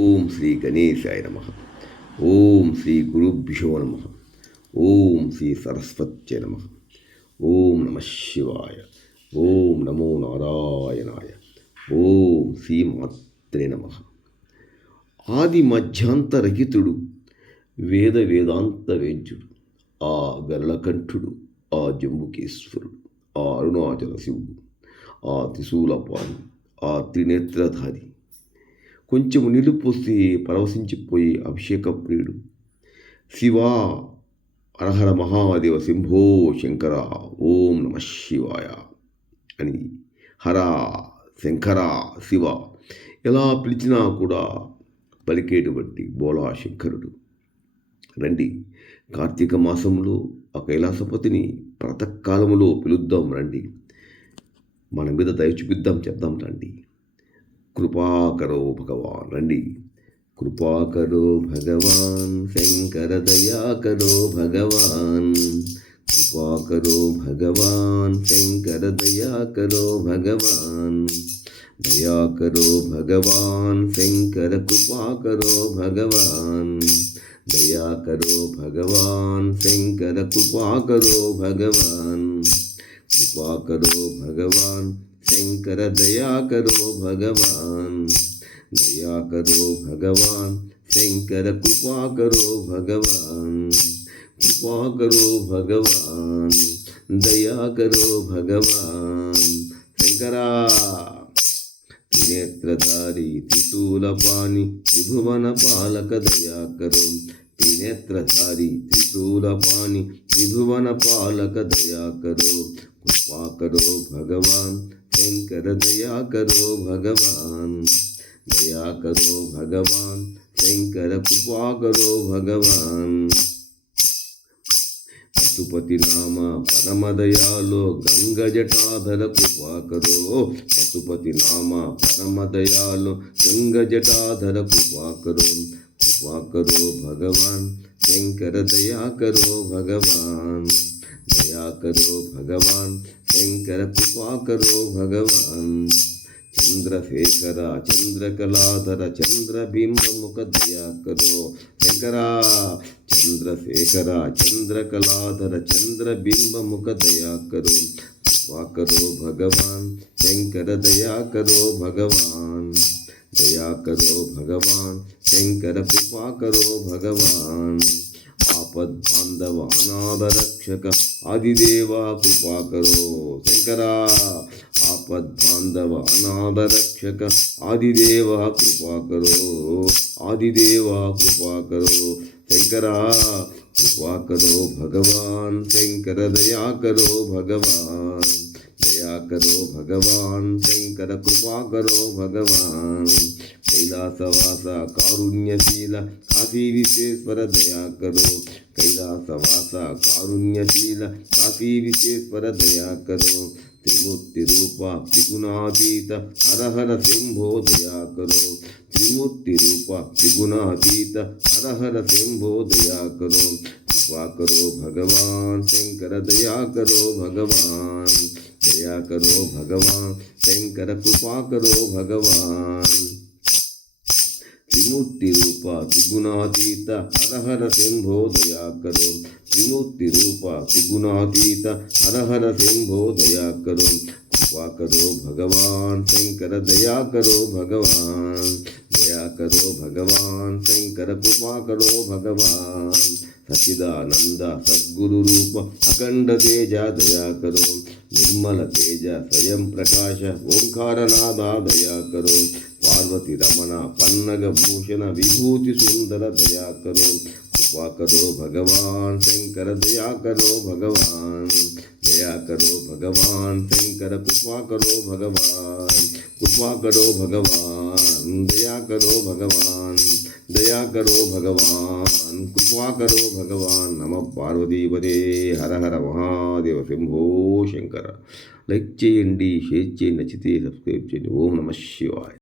ఓం శ్రీ గణేశాయ నమ. ఓం శ్రీ గురుభ్యో నమ. ఓం శ్రీ సరస్వత్యై నమ. ఓం నమ శివాయ. ఓం నమో నారాయణాయ. ఓం శ్రీ మాత్రే నమ. ఆది మధ్యాంతరహితుడు, వేద వేదాంత వేద్యుడు, ఆ గరళకంఠుడు, ఆ జంబుకేశ్వరుడు, ఆ అరుణాచల శివుడు, ఆ త్రిశూలపాణి, ఆ త్రినేత్రధారి, కొంచెము నీళ్లు పోసి పరవశించిపోయి అభిషేక ప్రియుడు, శివా హరహర మహాదేవ శంభో శంకర ఓం నమ శివాయ అని హర శంకర శివ ఎలా పిలిచినా కూడా పలికేటువంటి బోలా శంకరుడు. రండి, కార్తీక మాసంలో ఆ కైలాసపతిని ప్రాతకాలములో పిలుద్దాం. రండి, మన మీద దయ చూపిద్దాం, చెప్దాం. రండి, కృపాకరో భగవాన్. రండి, కృపాకరో భగవాన్ శంకర దయాకరో భగవాన్. కృపాకరో భగవాన్ శంకర దయాకరో భగవాన్. దయాకరో భగవాన్ శంకర కృపాకరో భగవాన్. దయాకరో భగవాన్ శంకర కృపాకరో భగవాన్. కృపాకరో భగవాన్ శంకర దయాకరో భగవాన్. దయాకరో భగవాన్ శంకర కృపాకరో భగవాన్. కృపాకరో భగవాన్ దయాకరో భగవాన్. శంకరా త్రినేత్రధారి త్రిశూలపాణి త్రిభువన పాలక దయాకరో. త్రినేత్రధారి త్రిశూలపాణి త్రిభువన పాలక దయాకరో. కృపాకరో భగవాన్ శంకర దయాకరో భగవాన్. దయాకరో భగవాన్ శంకర కృపాకరో భగవాన్. పశుపతి నామ పరమ దయాలో గంగ జటాధర కృపాకరో. పశుపతి నామ పరమ దయాలో గంగ జటాధర కృపాకరో. కృపాకరో భగవాన్ శంకర దయాకరో భగవాన్. దయాకరో భగవాన్ శంకర కృపాకరో భగవాన్. చంద్రశేఖర చంద్రకళాధర చంద్రబింబముఖ దయాకరో. శంకరా చంద్రశేఖర చంద్రకళాధర చంద్రబింబముఖ దయాకరో. కృపాకరో భగవాన్ శంకర దయాకరో భగవాన్. దయాకరో భగవాన్ శంకర కృపాకరో భగవాన్. ఆపద్బాంధవ అనాథ రక్షక ఆదిదేవ కృపాకరో. శంకరా ఆపద్బాంధవ అనాథ రక్షక ఆదిదేవ కృపాకరో. ఆదిదేవ కృపాకరో. శంకరా కృపాకరో భగవాన్ శంకర దయాకరో భగవాన్. దయాకరో భగవాన్ శంకర కృపాకరో భగవాన్. కైలాసవాస కారుణ్యశీల కాశీ విశ్వేశ్వర దయాకరో. కైలాసవాస కారుణ్యశీల కాశీ విశ్వేశ్వర దయాకరో. త్రిమూర్తి రూప త్రిగుణాతీత హరహర శంభో దయాకరో. త్రిమూర్తి రూప త్రిగుణాతీత హరహర శంభో దయాకరో. కృపాకరో భగవాన్ శంకర దయాకరో భగవాన్. దయాకరో భగవాన్ శంకర కృపాకరో భగవాన్. త్రిమూర్తి రూప త్రిగుణాతీత హరహర శంభో దయాకరో. త్రిమూర్తి రూప త్రిగుణాతీత హరహర శంభో దయాకరో. కృపాకరో భగవాన్ శంకర దయాకరో భగవాన్. దయాకరో భగవాన్ శంకర కృపాకరో భగవాన్. సచిదానంద సద్గురు రూప అఖండ తేజ దయాకరో. నిర్మల తేజ స్వయం ప్రకాశ ఓంకారనాథ దయాకరో. పార్వతి రమణ పన్నగ భూషణ విభూతి సుందర దయాకరో. కృపాకరో భగవాన్ శంకర దయాకరో భగవాన్. దయాకరో భగవాన్ శంకర కృపాకరో భగవాన్. కృపాకరో భగవాన్ దయాకరో భగవాన్. దయాకరో భగవాన్ కృపాకరో భగవాన్. నమ పార్వతీపదే హర హర మహాదేవ శంభో శంకర. లైక్ చేయండి, షేర్ చేయండి, నచ్చితే సబ్స్క్రైబ్ చేయండి. ఓం నమ శివాయ.